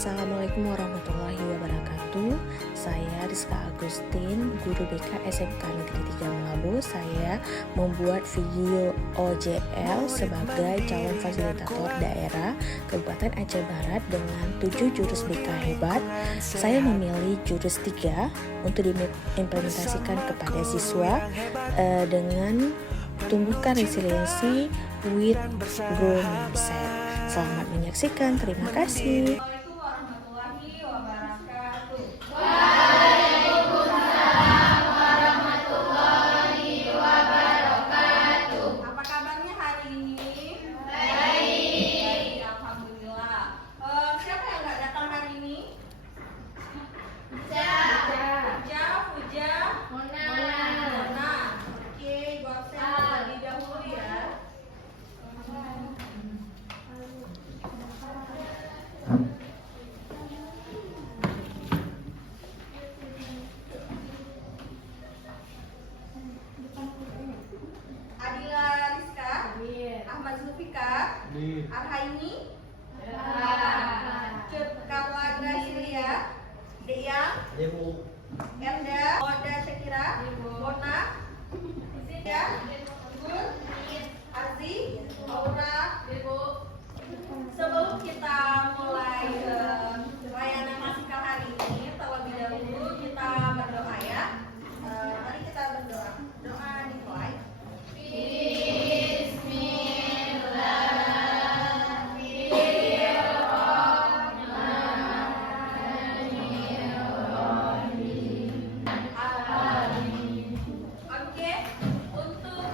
Assalamualaikum warahmatullahi wabarakatuh. Saya Rizka Agustin, guru BK SMK Negeri 3 Melabu. Saya membuat video OJL sebagai calon fasilitator daerah Kabupaten Aceh Barat dengan 7 jurus BK hebat. Saya memilih jurus 3 untuk diimplementasikan kepada siswa dengan tumbuhkan resiliensi with growth mindset. Selamat menyaksikan, terima kasih. Assalamualaikum warahmatullahi wabarakatuh. Waalaikumsalam warahmatullahi wabarakatuh. Apa kabarnya hari ini? Baik. Alhamdulillah. Siapa yang nggak datang hari ini? Puja, Mona. Oke, gua absen terlebih dahulu ya. Adila Rizka, Ahmad Zulfikar, Arhaini, Carla Gracilia, Deyang, Erda, Oda Syakira, Mona, Zia, Gur, Arzi, Aura. Sebelum kita mulai layanan masikal hari ini, terlebih dahulu kita berdoa ya. Mari kita berdoa. Doa dimulai. Oke, untuk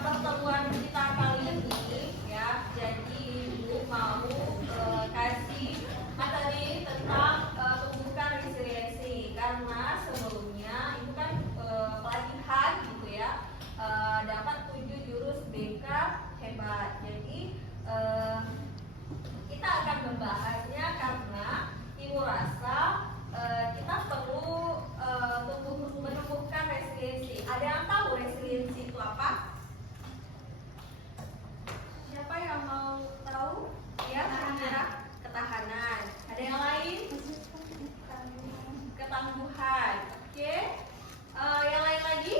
pertemuan kita kali ini ya, jadi Ibu mau kasih materi tentang tumbuhkan resiliensi, karena sebelumnya itu kan pelatihan gitu ya, dapat 7 jurus BK hebat. Jadi kita akan membahasnya karena Ibu rasa kita perlu menumbuhkan resiliensi. Ada yang tahu resiliensi itu apa? Siapa yang mau tahu? Ya, kira-kira ketahanan. Ada yang lain? Ketangguhan. Oke. Yang lain lagi?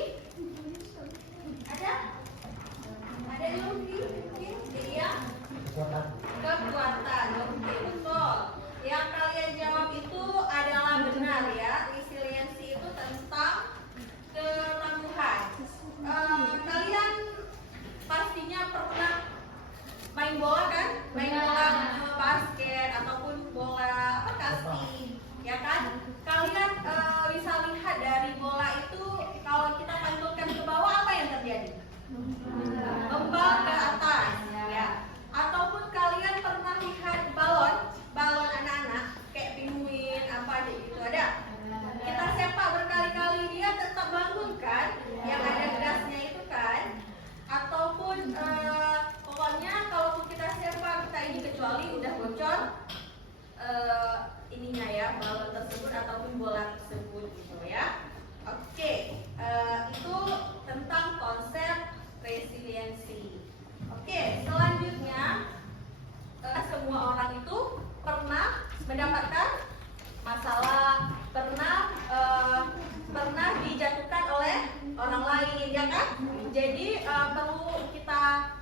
Ada? Ada yang mungkin? Iya. Kekuatan. Oke, betul. Yang kalian jawab itu adalah benar ya. Resiliensi itu tentang ketangguhan. Kalian pastinya pernah main bola kan? Main bola basket ataupun bola kasti, ya kan? Kalian bisa lihat dari bola itu kalau kita pantulkan ke bawah apa yang terjadi? Kembal ke atas, ya. Ataupun kalian pernah lihat balon anak-anak kayak pinguin apa aja gitu, ada? Kita sepak berkali-kali dia tetap bangun kan? Yang ada gasnya itu kan? Ataupun pokoknya kalau kita sepak kita ini kecuali udah bocor ininya ya, balon tersebut ataupun bola tersebut gitu ya. Oke, itu tentang konsep resiliensi. Oke, selanjutnya semua orang itu pernah mendapatkan masalah, pernah dijatuhkan oleh orang lain, ya kan? Jadi perlu kita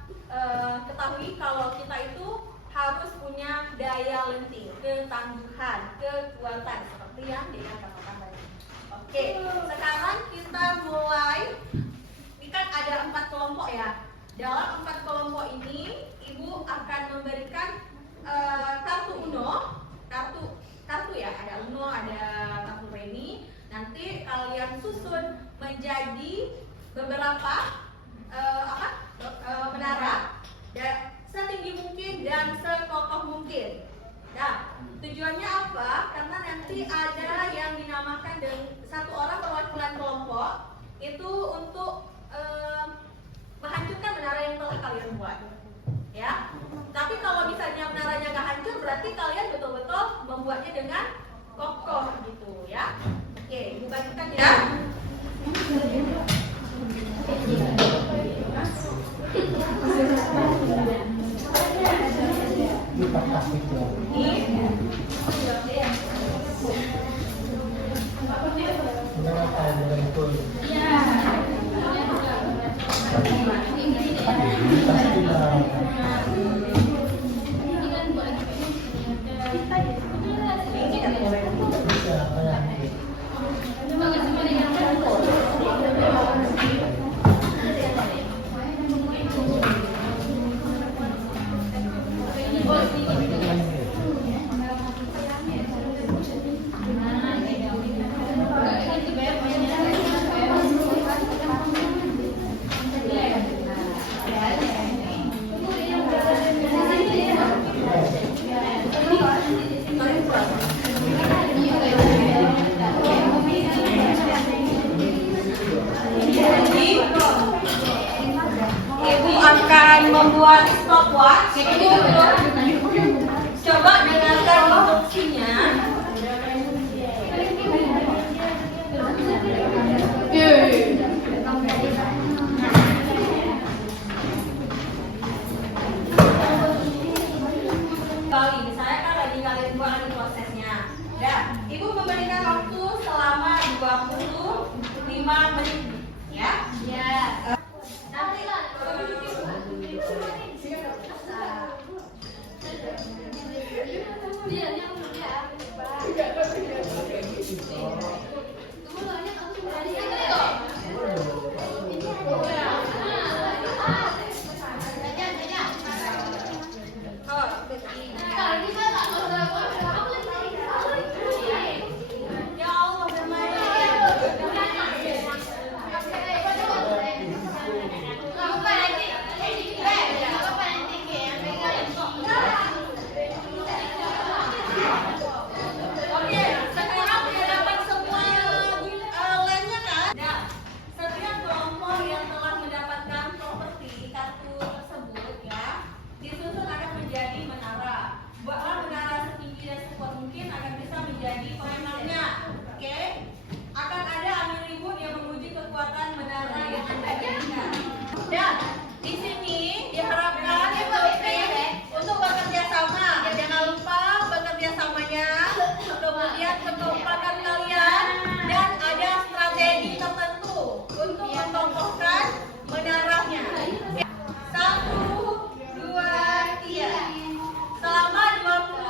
ketahui kalau kita itu harus punya daya lenting, ketangguhan, kekuatan seperti yang dia katakan tadi. Oke, sekarang kita mulai. Ini kan ada 4 kelompok ya. Dalam 4 kelompok ini, Ibu akan memberikan kartu Uno, kartu ya, ada Uno, ada kartu remi. Nanti kalian susun menjadi beberapa menara setinggi mungkin dan sekokoh mungkin. Nah, tujuannya apa? Karena nanti ada yang dinamakan dengan satu orang perwakilan kelompok itu untuk menghancurkan menara yang telah kalian buat, ya. Tapi kalau misalnya menaranya nggak hancur, berarti kalian betul-betul membuatnya dengan kokoh gitu, ya. Oke, Ibu bagikan ya. Ini Ibu akan membuat stopwatch. Coba dengarkan instruksinya. Kali misalnya kan lagi kalian buat lagi prosesnya. Dan ibu memberikan waktu selama 25 menit. Ya? Ya. Nanti ya Allah Oke, sekarang sudah dapat semua lemnya kan? Nah, setiap kelompok yang telah mendapatkan properti kartu tersebut ya, disusun akan menjadi menara. Buatlah menara setinggi dan sekuat mungkin agar bisa menjadi pemenangnya. Oke? Akan ada angin ribut yang menguji kekuatan menara yang Anda jadikan. Dan di sini diharapkan untuk bekerja sama. Jangan lupa bekerja samanya, kemudian kekompakan kalian, dan ada strategi tertentu untuk mengokohkan menaranya. 1, 2, 3. Selama 25 menit.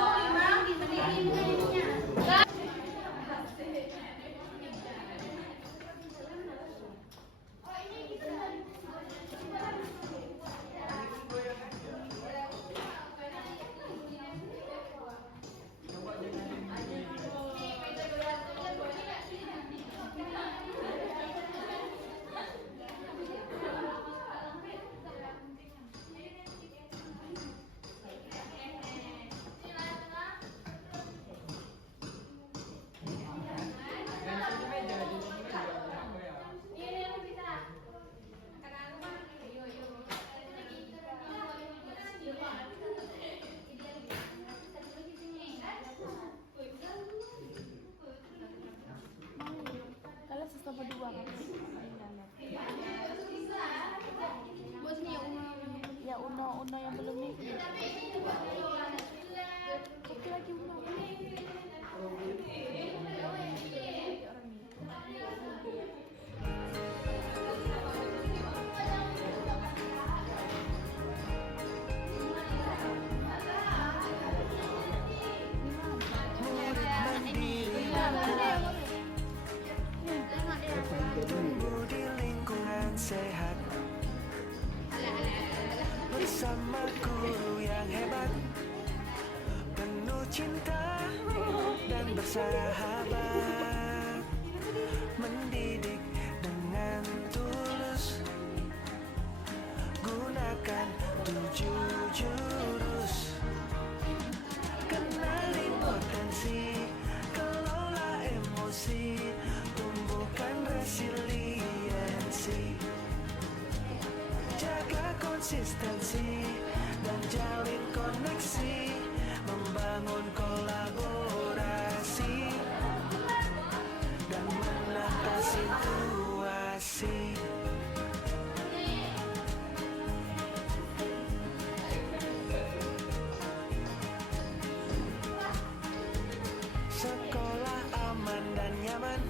Kalian sesama dua kan? Ya Uno yang belum ini. Oke lagi Uno. Di lingkungan sehat bersama guru yang hebat, penuh cinta dan bersahabat, mendidik dengan tulus, gunakan 7 jurus, kenali potensi, kelola emosi, tumbuhkan resiliensi, jaga konsistensi dan jalin koneksi, membangun kolaborasi dan menata situasi. Sekolah aman dan nyaman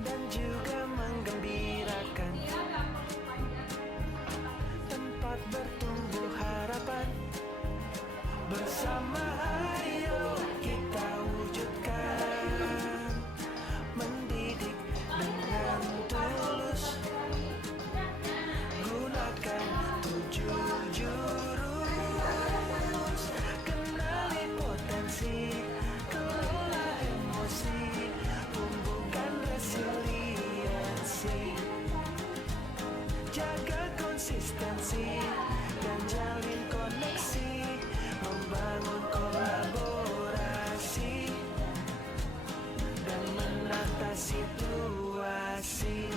dan juga menggembirakan. Bersama ayo kita wujudkan, mendidik dengan tulus, gunakan 7 jurus, kenali potensi, kelola emosi, tumbuhkan resiliensi, jaga konsistensi dan jalin koneksi, membangun kolaborasi dan menata situasi.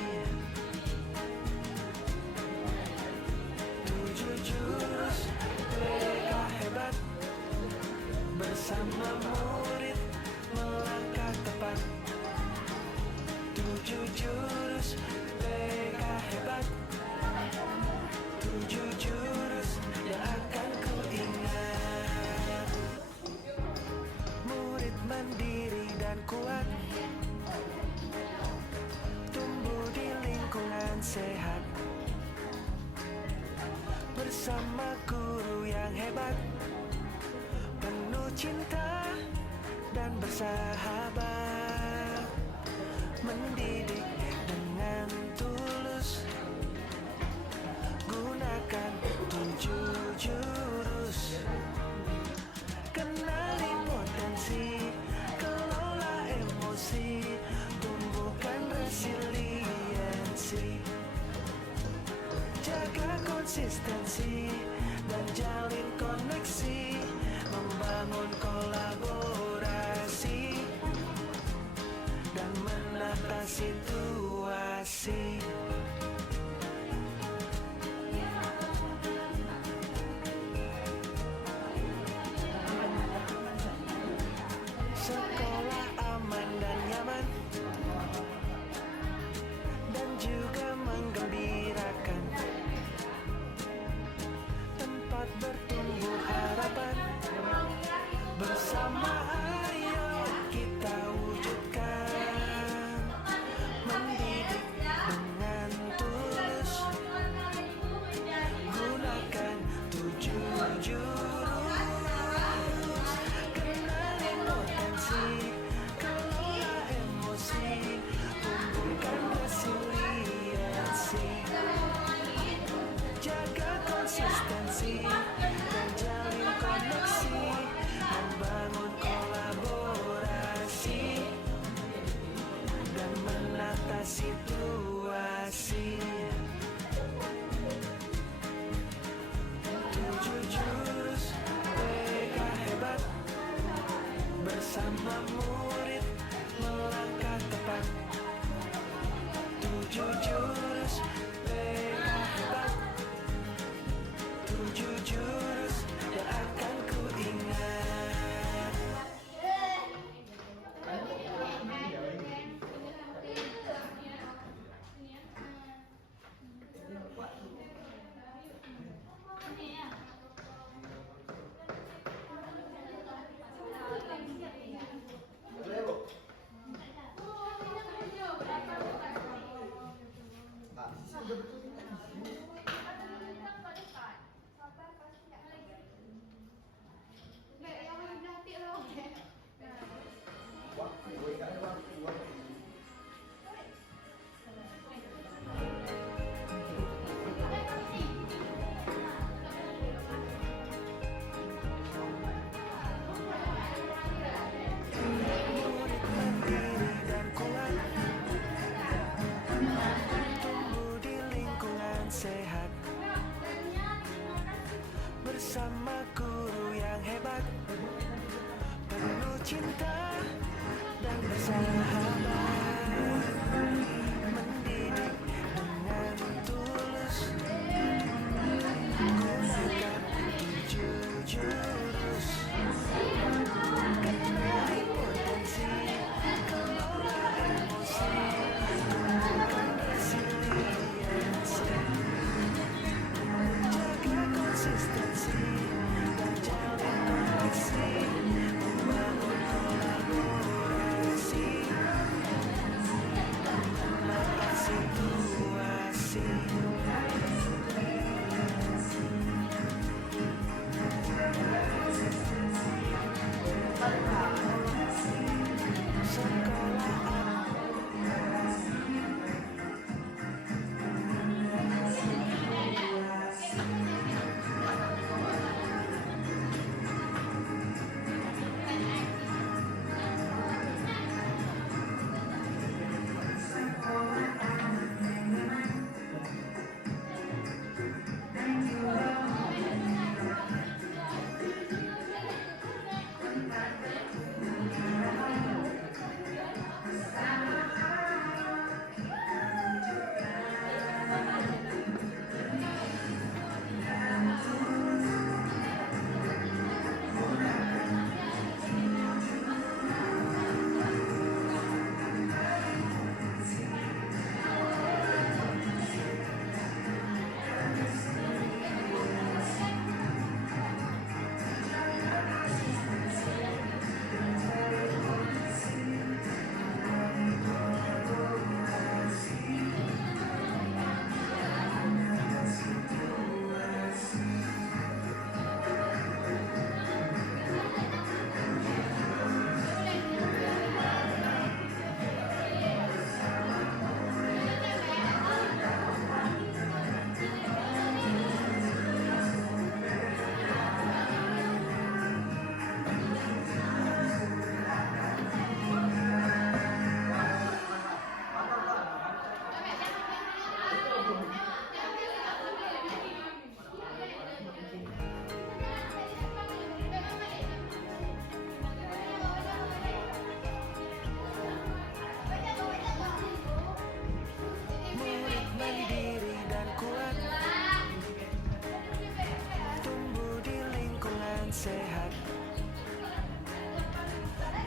7 jurus PK hebat, bersama murid melangkah tepat. 7 jurus PK hebat, 7 jurus yang akan ku ingat. Murid mandiri dan kuat, tumbuh di lingkungan sehat, bersama guru yang hebat, penuh cinta dan bersahabat, mendidik dengan tulus, gunakan 7 jurus, kenali potensi, kelola emosi, tumbuhkan resiliensi, jaga konsistensi dan jalin koneksi, membangun kolaborasi dan menata situasi. Sekolah aman dan nyaman dan juga menggembirakan, tempat bertumbuh harapan, bersama ayo kita wujudkan, mendidik dengan tulus, gunakan 7 jurus, kenali potensi, kelola emosi, tumbuhkan resiliensi, jaga konsistensi dan jalin koneksi, membangun kolaborasi dan menata situasi. 7 jurus PK hebat, bersama murid melangkah tepat. 7 jurus PK hebat, 7 jurus yang akan ku ingat. Murid mandiri dan kuat, tumbuh di lingkungan sehat, bersama guru yang hebat, penuh cinta dan bersahabat, mendidik dengan tulus, gunakan 7 jurus, kenali potensi, kelola emosi, tumbuhkan resiliensi, jaga konsistensi dan jalin koneksi, membangun kolaborasi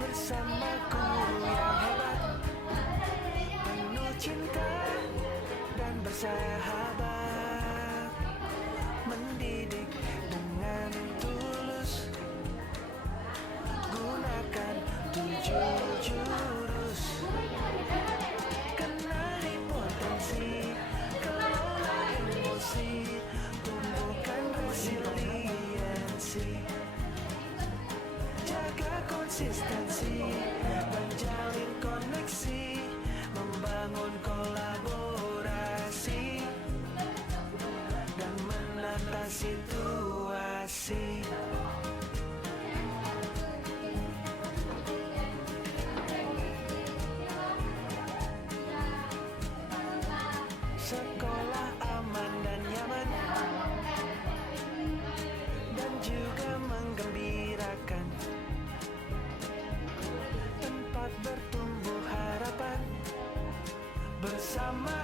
bersama guru yang hebat, penuh cinta dan bersahabat, mendidik dengan tulus, gunakan 7 jurus, kenali potensi, kelola emosi, tumbuhkan resiliensi, jaga konsistensi, menjalin koneksi, membangun kolaborasi, dan menata situasi. Sekolah aman dan nyaman, dan juga menggembirakan, tempat bertumbuh harapan, bersama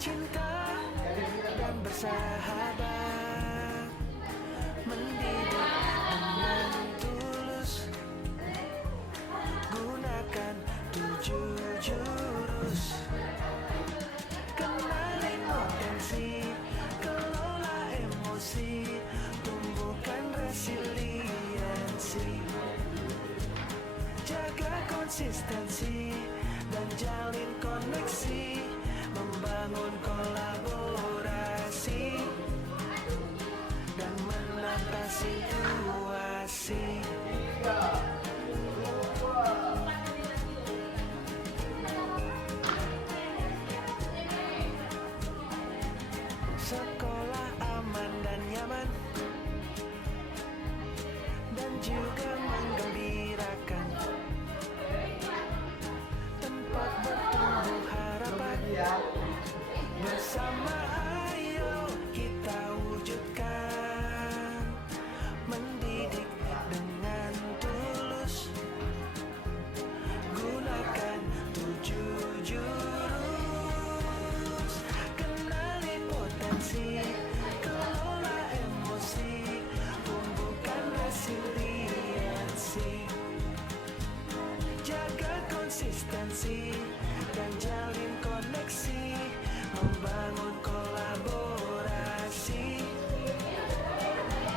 cinta dan bersahabat, mendidik dengan tulus, gunakan 7 jurus. Kenali potensi, kelola emosi, tumbuhkan resiliensi, jaga konsistensi dan jalin koneksi, membangun kolaborasi dan menata situasi. Sekolah aman dan nyaman dan juga menggembirakan, tempat bertumbuh harapan. Bersama ayo kita wujudkan, mendidik dengan tulus, gunakan 7 jurus. Kenali potensi, kelola emosi, tumbuhkan resiliensi, jaga konsistensi dan jalin koneksi, membangun kolaborasi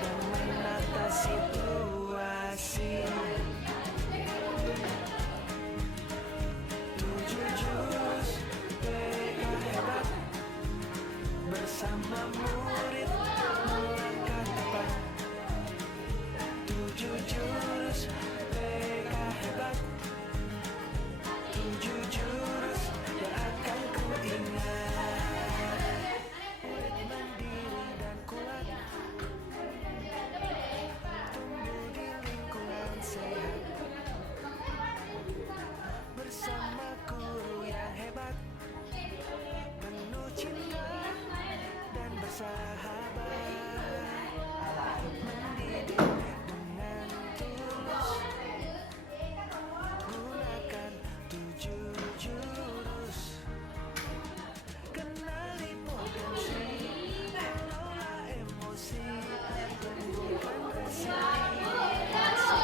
dan menata situasi. 7 jurus BK hebat, bersama murid melangkah tepat. 7 jurus BK hebat, 7 jurus yang akan ku ingat. Murid mandiri dan kuat, tumbuh di lingkungan sehat, bersama guru yang hebat, penuh cinta dan bersahabat, mendidik dengan tulus, gunakan 7 jurus. Kenali potensi, kelola emosi, tumbuhkan resiliensi,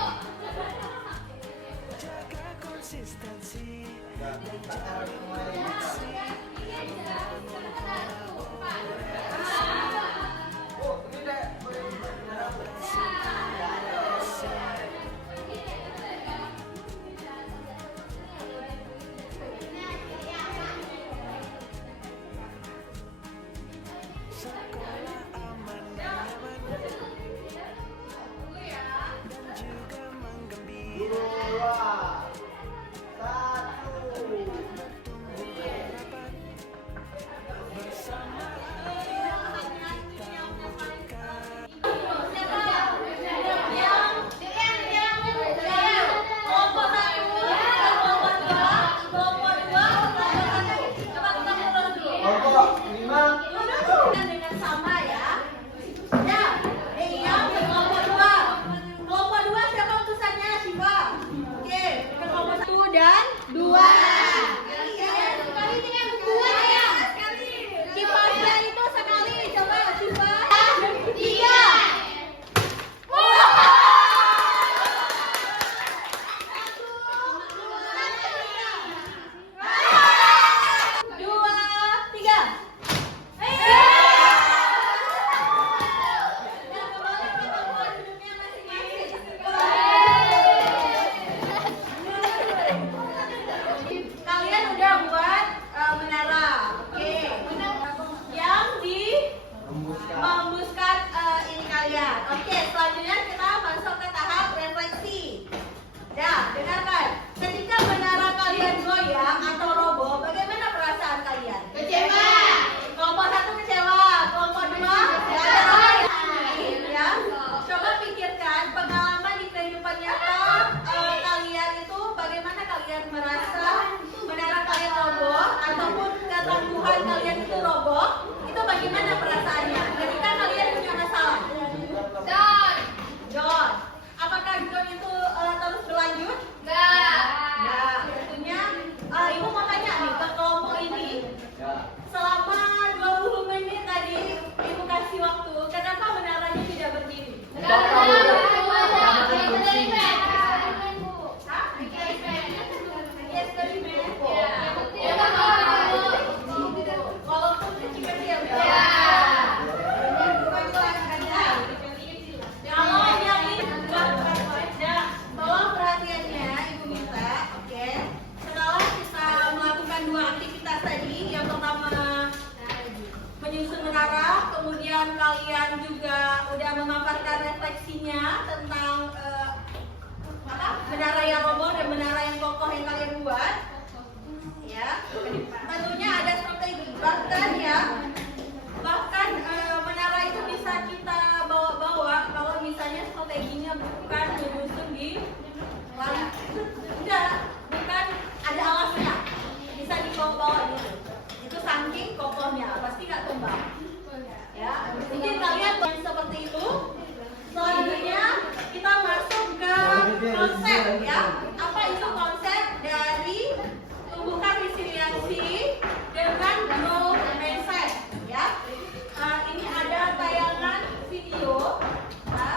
jaga konsistensi dan jalin koneksi, membangun kolaborasi, menata situasi. Sekolah aman dan nyaman dan juga menggembirakan, bertumbuh harapan. Bersama ayo kita wujudkan. Kelompok 1, kelompok 2, kelompok 2, Kelompok 5. dengan sama ya. Ya, yang ke kelompok 2. Kelompok 2 siapa utusannya? Siva. Oke, ke kelompok 1 dan 2. Sekali dengan 2 ya. Sivanya itu sekali. Coba Siva. 3. bahkan menara itu bisa kita bawa-bawa kalau misalnya strateginya bukan menyusun di langit. Enggak, bukan ada alasnya, bisa dibawa-bawa gitu. Itu saking kokohnya, pasti nggak tumbang. Ya, mungkin kalian yang seperti itu. Selanjutnya kita masuk ke konsep ya. Apa itu konsep dari tumbuhkan resiliensi dengan growth mindset ya. Ini ada tayangan video ya.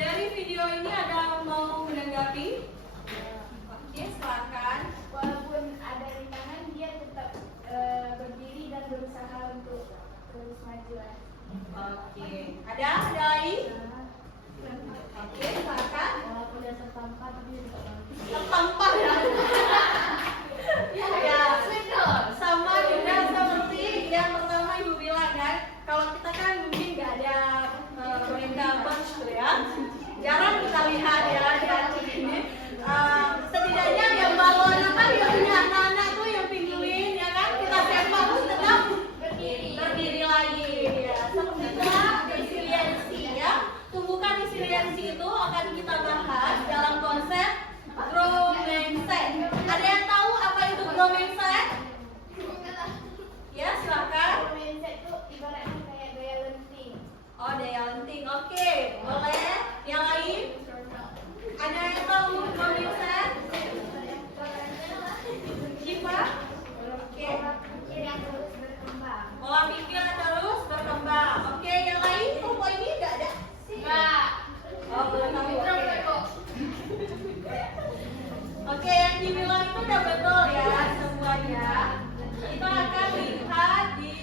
Dari video ini ada mau menanggapi? Oke, silakan. Walaupun ada rintangan, dia tetap berdiri dan berusaha untuk terus maju. Oke, ada lagi? Oke, silakan. Walaupun dia tertampar, dia tetap bangkit. Tertampar ya. Ya, sama juga seperti yang pertama Ibu bilang kan, kalau kita kan mungkin nggak ada mereka tuh ya, jarang kita lihat ya di sini. Setidaknya yang bawahnya kan dia punya anak-anak tuh yang pinguin ya kan, kita sepak terus tetap berdiri lagi ya. Seperti itulah resiliensi ya. Tumbuhkan resiliensi itu akan kita bahas dalam konsep grow mindset. Ada yang tahu apa itu grow mindset? Ya, silakan. Mindset itu ibaratnya kayak gaya lenting. Oh, daya lenting. Oke, boleh. Yang lain? Ada yang tahu grow mindset? Siapa? Oke. Pikir yang terus berkembang. Pola pikir yang terus berkembang. Oke, yang lain? Kelompok ini nggak ada? Enggak. Oh, belum tahu. Oke, yang dibilang itu udah betul ya semuanya. Kita akan lihat di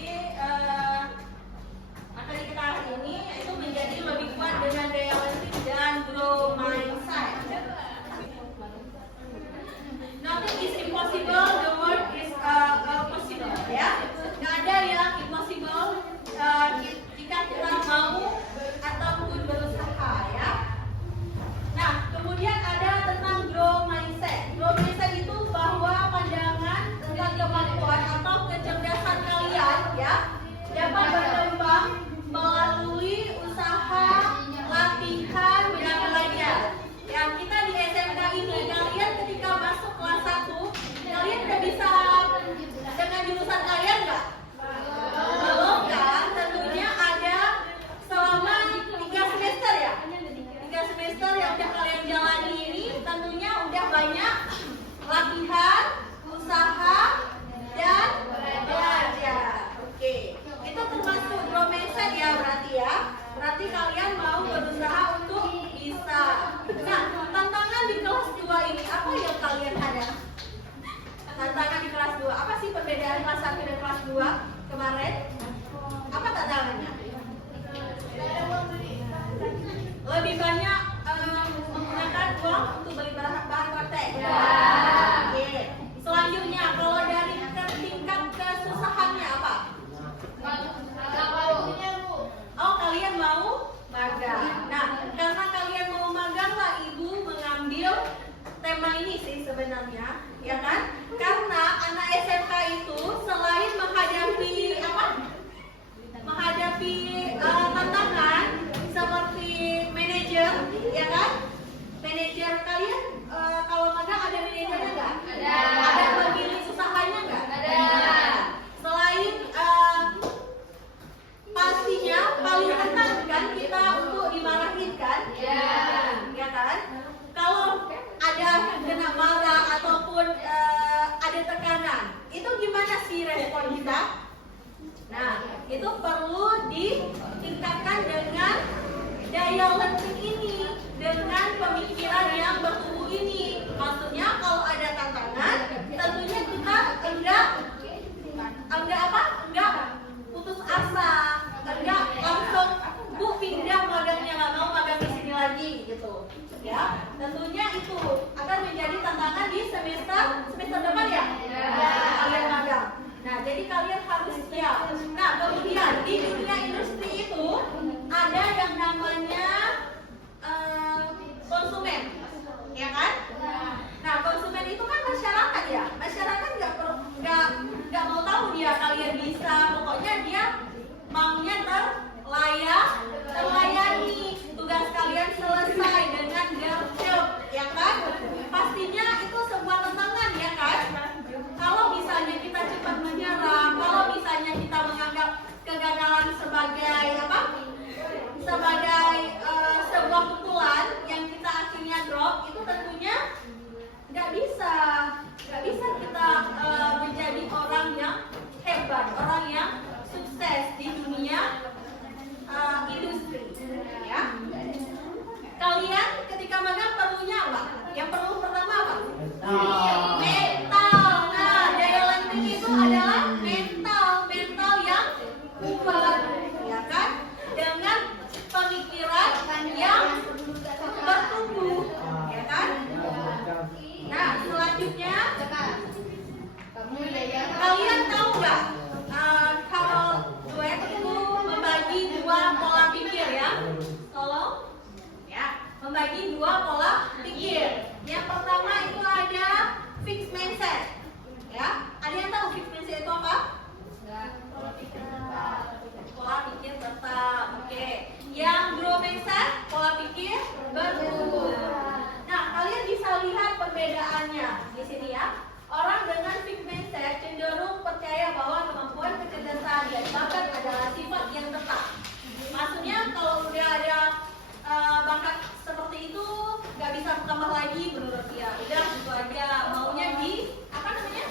materi kita hari ini, yaitu menjadi lebih kuat dengan daya lenting dan grow mindset. Nothing is impossible, the world is possible ya. Nggak ada yang impossible jika kita mau ataupun berusaha ya. Nah, kemudian ada tentang grow mindset. Grow mindset itu bahwa pandangan tentang kemampuan atau kecerdasan kalian ya dapat berkembang melalui usaha, latihan, dan belajar. Ya, kita di SMK ini kalian ketika masuk kelas 1, kalian udah bisa dengan jurusan kalian nggak? Belum kan? Tentunya ada selama 3 semester ya. 3 semester yang udah kalian jalani ini tentunya udah banyak latihan, usaha, dan belajar. Oke, itu termasuk grow mindset ya berarti ya. Berarti kalian mau berusaha untuk bisa. Nah, tantangan di kelas 2 ini apa yang kalian ada? Tantangan di kelas 2, apa sih perbedaan kelas 1 dan kelas 2 kemarin? Apa tantangannya? Lebih banyak menggunakan uang untuk beli bahan praktek. Oke. Selanjutnya, kalau dari tingkat kesusahannya apa? bisa? Nah, itu perlu ditingkatkan dengan daya lenting ini, dengan pemikiran yang bertumbuh ini. Maksudnya kalau ada tantangan, tentunya kita enggak putus asa, enggak langsung Bu pindah magangnya, nggak mau magang di sini lagi gitu. Ya, tentunya itu akan menjadi tantangan di semester depan ya. Kalian magang. Nah, jadi kalian harus siap. Nah, kemudian di dunia industri itu ada yang namanya konsumen, ya kan? Nah, konsumen itu kan masyarakat ya. Masyarakat nggak mau tahu dia kalian bisa, pokoknya dia maunya terlayani, tugas kalian selesai dengan job, ya kan? Pastinya itu sebuah tantangan, ya kan? Kalau misalnya kita cepat menyerah, kalau misalnya kita menganggap kegagalan sebagai apa? Sebagai sebuah pukulan yang kita akhirnya drop, itu tentunya nggak bisa kita menjadi orang yang hebat, orang yang sukses di dunia industri, ya. Kalian ketika magang perlunya apa? Yang perlu pertama apa? Mental. Nah, daya lenting itu adalah mental yang kuat, ya kan? Dengan pemikiran yang bertumbuh, ya kan? Nah, selanjutnya kalian tahu nggak kalau duet itu membagi dua pola pikir ya? Tolong ya, membagi dua pola pikir. Yang pertama itu ada fixed mindset, ya. Ada yang tahu fixed mindset itu apa? Pola pikir tetap. Oke. Yang growth mindset, pola pikir bertumbuh. Nah, kalian bisa lihat perbedaannya di sini ya. Orang dengan fixed mindset cenderung percaya bahwa kemampuan kecerdasan dan bakat adalah sifat yang tetap. Maksudnya kalau udah ada bakat seperti itu nggak bisa bertambah lagi menurut dia. Udah gitu aja, maunya di apa namanya?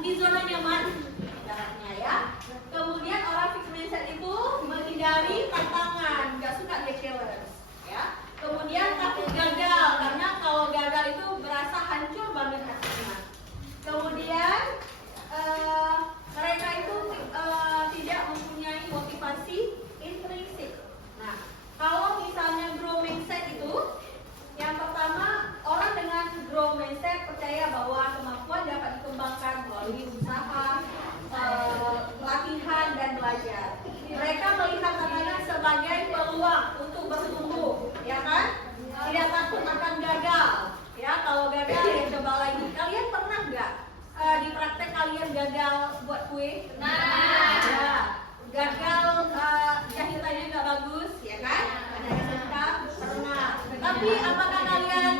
Di zona nyaman ibaratnya ya. Kemudian orang fixed mindset itu menghindari tantangan, nggak suka dia challenge ya. Kemudian takut gagal karena kalau gagal itu berasa hancur banget hasilnya. Kemudian mereka itu tidak mempunyai motivasi intrinsik. Nah, kalau misalnya grow mindset itu, yang pertama orang dengan grow mindset percaya bahwa kemampuan dapat dikembangkan melalui usaha, latihan dan belajar. Mereka melihat tantangan sebagai peluang untuk bertumbuh, ya kan? Tidak takut akan gagal. Ya, kalau gagal ya coba lagi. Kalian pernah nggak di praktek kalian gagal buat kue? Nah, ya. Gagal jahitannya nggak bagus, ya kan? Ada SMK pernah. Tapi apakah kalian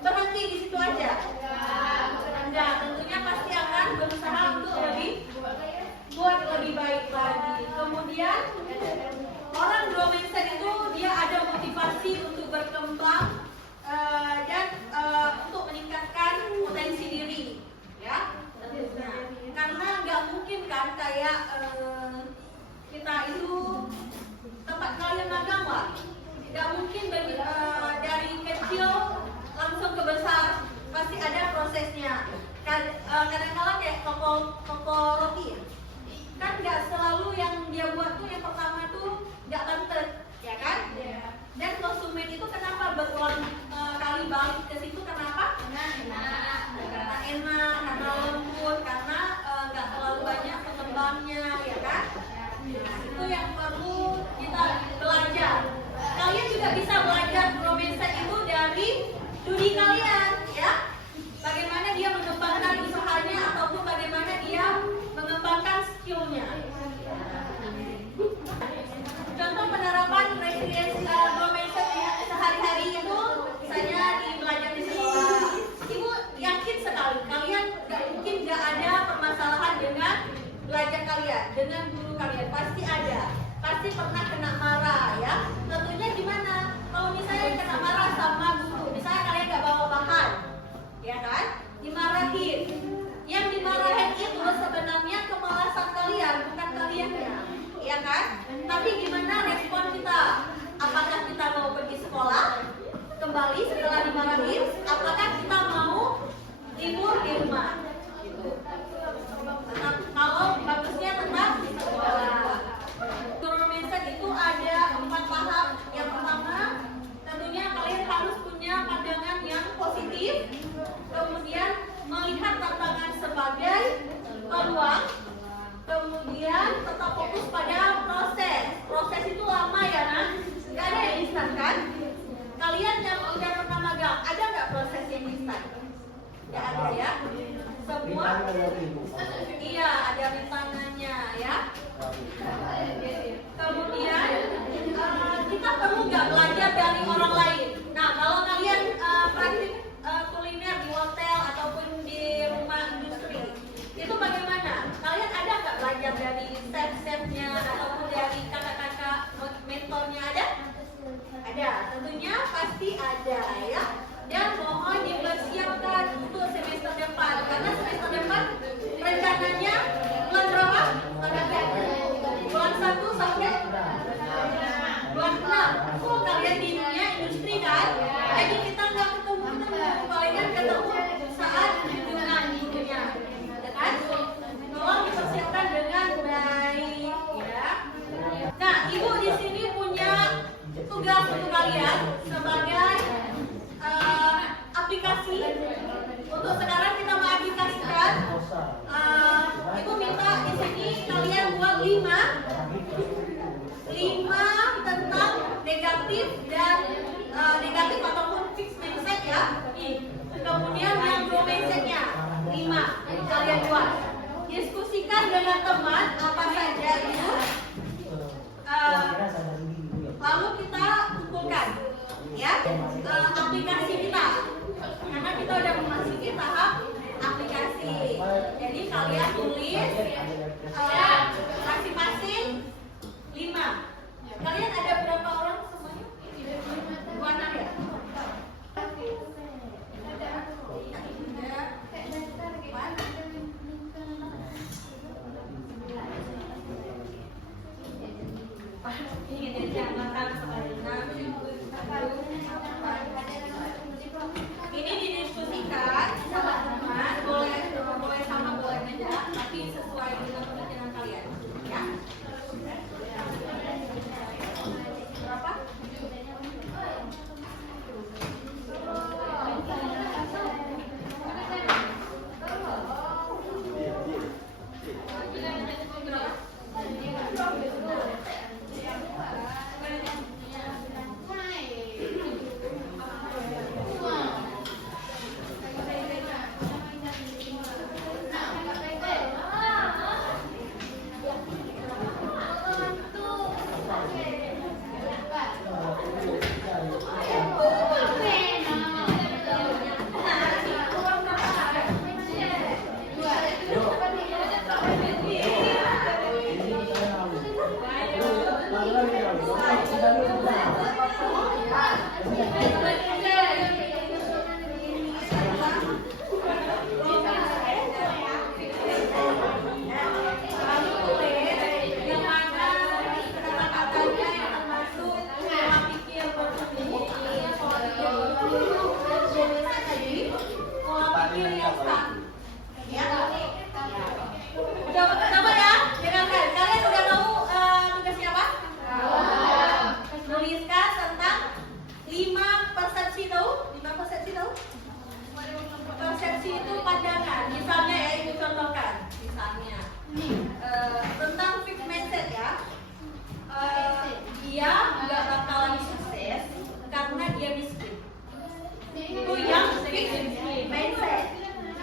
berhenti di situ aja? Enggak, tentunya pasti akan berusaha untuk buat lebih baik lagi. Kemudian orang grow mindset itu dia ada motivasi untuk berkembang dan untuk meningkatkan potensi diri, ya. Karena nggak mungkin kan kayak kita itu tempat kalian magang lah, nggak mungkin dari kecil langsung ke besar, pasti ada prosesnya. Kadang-kadang kayak toko roti kan nggak selalu yang dia buat tuh yang pertama tuh nggak bantet, ya kan? Dan konsumen itu kenapa berulang kali balik ke situ? Kenapa? Karena enak, karena lembut, karena nggak terlalu banyak pengembangnya, ya kan? Itu yang perlu kita belajar. Kalian juga bisa belajar grow mindset itu dari studi kalian, ya. Bagaimana dia mengembangkan usahanya ataupun bagaimana dia mengembangkan skillnya. Contoh penerapan resiliensi grow mindset sehari-hari itu misalnya di belajar di sekolah. Ibu yakin sekali kalian mungkin nggak ada permasalahan dengan belajar kalian, dengan guru kalian, pasti ada. Pasti pernah kena marah ya. Tentunya gimana? Kalau misalnya kena marah sama guru, misalnya kalian nggak bawa bahan, ya kan? Dimarahin. Yang dimarahin itu Iya, ada rintangannya ya. Kemudian kita perlu nggak belajar dari orang lain. Nah, kalau kalian praktik kuliner di hotel ataupun di rumah industri, itu bagaimana? Kalian ada nggak belajar dari chef-chefnya ataupun dari kakak-kakak mentornya ada? Ada, tentunya pasti ada ya. Dan mohon dipersiapkan untuk semester depan, karena semester depan rencananya bulan berapa? Bulan 1 sampai bulan 6. So kalian di dunia industri kan? Jadi kita nggak ketemu, palingan ketemu saat kunjungan dunia, ya kan? Tolong dipersiapkan dengan baik ya. Nah, ibu di sini punya tugas untuk kalian sebagai aplikasi. Untuk sekarang kita mengaplikasikan. Ibu minta di sini kalian buat 5 tentang negatif dan negatif ataupun fixed mindset ya. Kemudian yang grow mindsetnya 5 kalian buat. Diskusikan dengan teman apa saja itu. Lalu kita kumpulkan ya aplikasi kita, karena kita udah memasuki tahap aplikasi. Jadi kalian tulis masing-masing 5. Kalian ada berapa orang semuanya? 26 ya? Ini didiskusikan sama teman, boleh sama boleh beda, tapi sesuai dengan pemikiran kalian, ya. Berapa? Coba ya, dengarkan. Kalian udah tahu tugasnya apa? Menuliskan tentang 5 persepsi tahu? 5 persepsi tahu? Persepsi itu pandangan. Misalnya ya, ibu contohkan. Misalnya tentang fixed mindset ya. Dia nggak bakalan sukses karena dia miskin. Itu yang fixed mindset.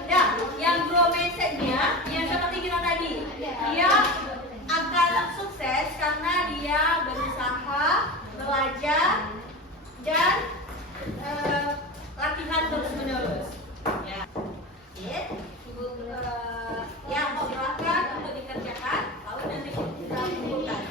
Ya, yang grow mindsetnya yang seperti kita tadi, dia akan sukses karena dia berusaha, belajar, dan latihan terus menerus. Ya, ibu ya silakan untuk dikerjakan, lalu nanti kita kumpulkan.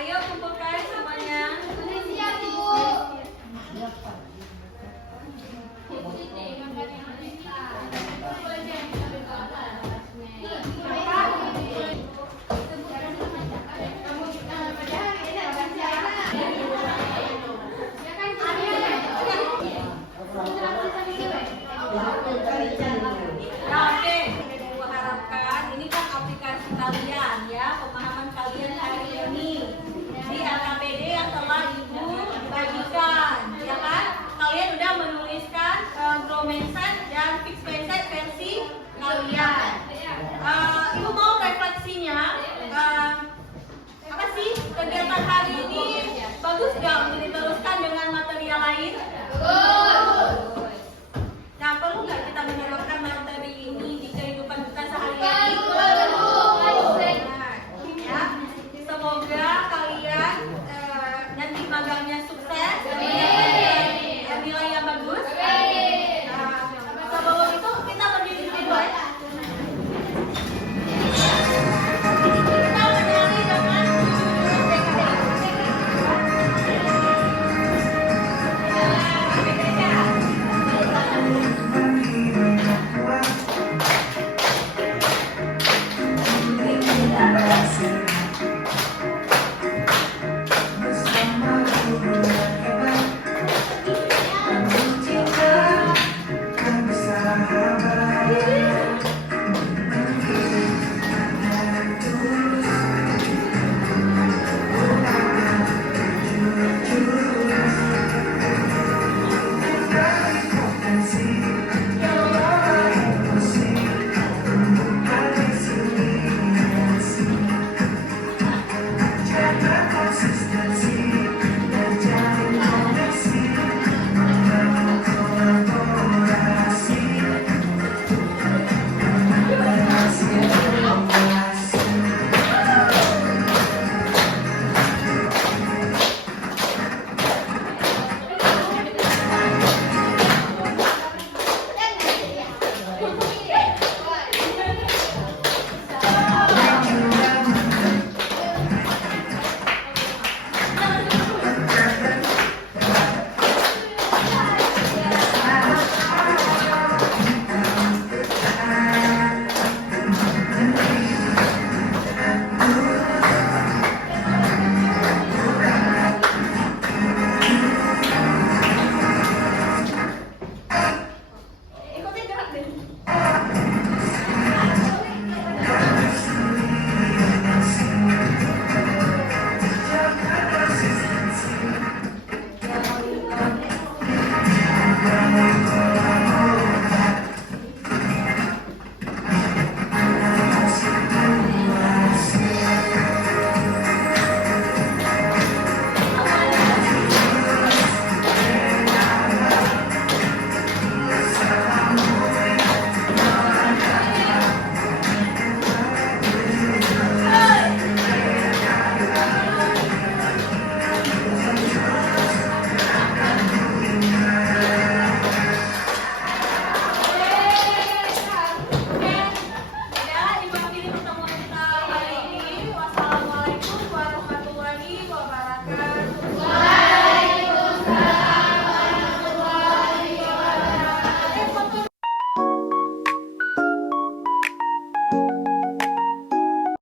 Ayo kumpulkan semuanya. Go.